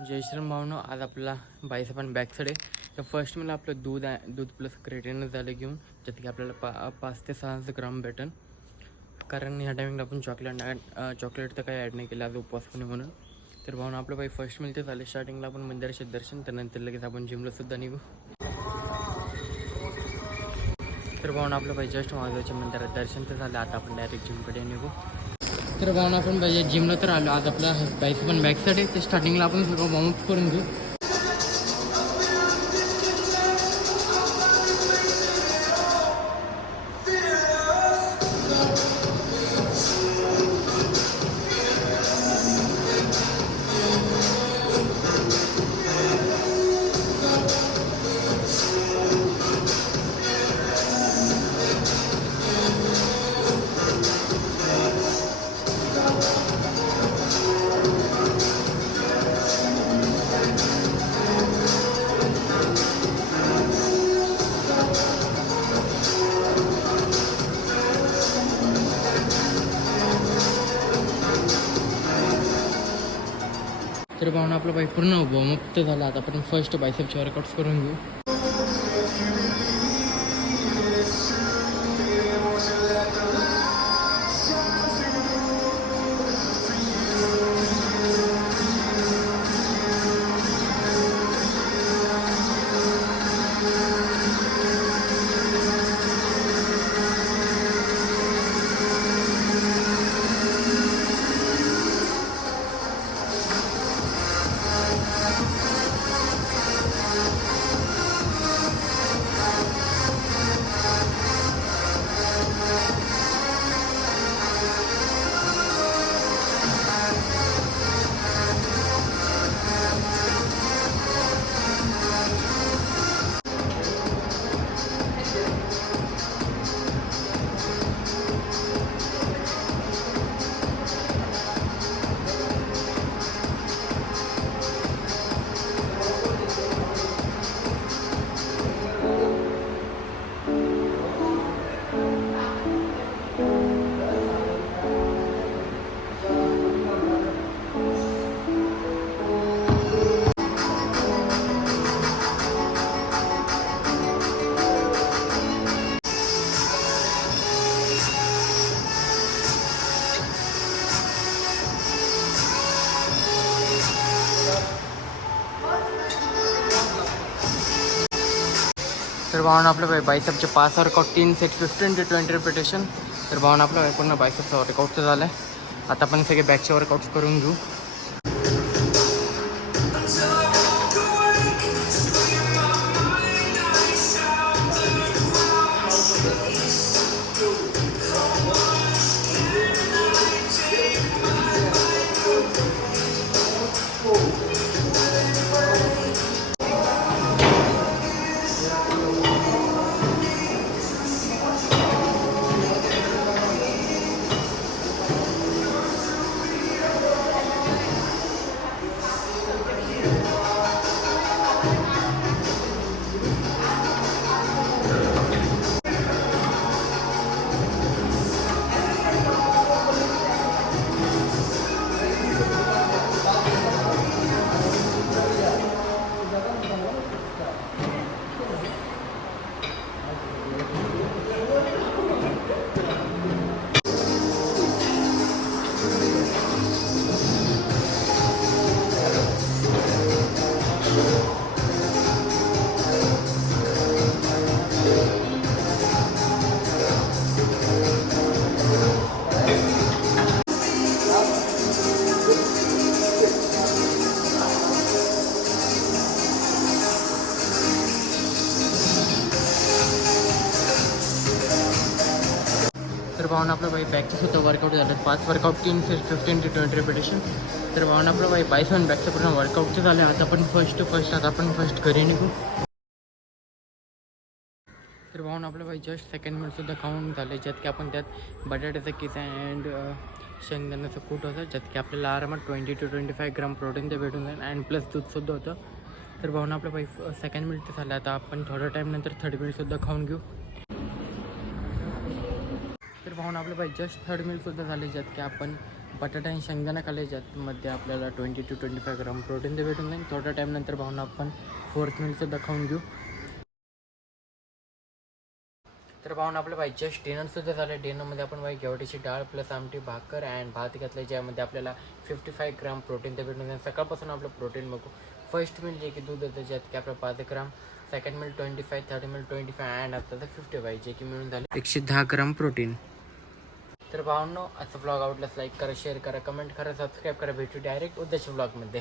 जय श्रीराम भावनो. आज आपला बाईचा पण बॅक साईड आहे. तर फर्स्ट मला आपलं दूध प्लस क्रेटिन झालं घेऊन, ज्यात की आपल्याला 5 ते 6 ग्राम भेटेल. कारण ह्या टायमिंगला आपण चॉकलेट तर काही ॲड नाही केलं आज उपवास पण म्हणून. तर भावना आपलं बाई फर्स्ट मिळते झाले. स्टार्टिंगला आपण मंदिराचे दर्शन, त्यानंतर लगेच आपण जिमलासुद्धा निघू. तर भावना आपलं बाई जस्ट महादेवाच्या मंदिरात दर्शन तर झालं. आता आपण डायरेक्ट जिमकडे निघू. तर भावना आपण पाहिजे जिमला तर आलो. आज आपला बाईचं पण बॅक साईड आहे. तर स्टार्टिंगला आपण सगळं वॉर्मअप करून घेऊ. तर भावना आपलं बाई पूर्ण वॉर्मअप तर झालं. आता आपण फर्स्ट बायसेपचे वर्कआउट्स करून घेऊ. तर भावना आपलं बायसेपचे 5 वर्कआउट 3 सेट 15 ते 20 रिपिटेशन. तर भावना आपलं पूर्ण बायसेपचा वर्कआउट तर झालं आहे. आता आपण सगळे बॅकचे वर्कआउट्स करून घेऊ. तर भावना आपलं बॅकचं सुद्धा वर्कआउट झालं. 5 वर्कआउट 3 सेट 15 ते 20 रिपिटेशन. तर भावना आपलं बायसेप बॅकचं पूर्ण वर्कआउटचं झालं. आता आपण फर्स्ट घरी निघू. तर भावना आपलं जस्ट सेकंड मिनिटसुद्धा खाऊन झाले, ज्यात की आपण त्यात बटाट्याचं किस अँड शेंगदाण्याचं कूट होतं, ज्यात की आपल्याला आरामात 20 to 25 ग्राम प्रोटीन ते भेटून जाईल अँड प्लस दूधसुद्धा होतं. तर भावना आपलं सेकंड मिनिट तर झालं. आता आपण थोडा टाईम नंतर 30 मिनिटसुद्धा खाऊन घेऊ. तर भावना आपलं जस्ट 30 मिनिटसुद्धा झाले, ज्यात की आपण बटाटा आणि शेंगदाणा खाल्ले ज्यामध्ये आपल्याला 20 to 25 ग्राम प्रोटीन ते भेटून जाईल. थोड्या टाईमनंतर भावना आपण 4th मीलसुद्धा खाऊन घेऊ. तर पाहून आपलं बाई जस्ट डिनरसुद्धा झालं. डिनरमध्ये आपण बाई घेवडीची डाळ प्लस आमटी भाकर अँड भात घेतलं, ज्यामध्ये आपल्याला 55 ग्राम प्रोटीन ते भेटून जाईल. सकाळपासून आपलं प्रोटीन बघू. फर्स्ट मील जे की दूध होतं, ज्यात की आपलं 5 gram, second meal 25, third meal 25 and आता 55 जे की मिळून झाले 110 ग्राम प्रोटीन. तर भावांनो, असं ब्लॉग आवडल्यास लाईक करा, शेअर करा, कमेंट करा, सबस्क्राईब करा. भेटू डायरेक्ट उद्याच्या ब्लॉगमध्ये.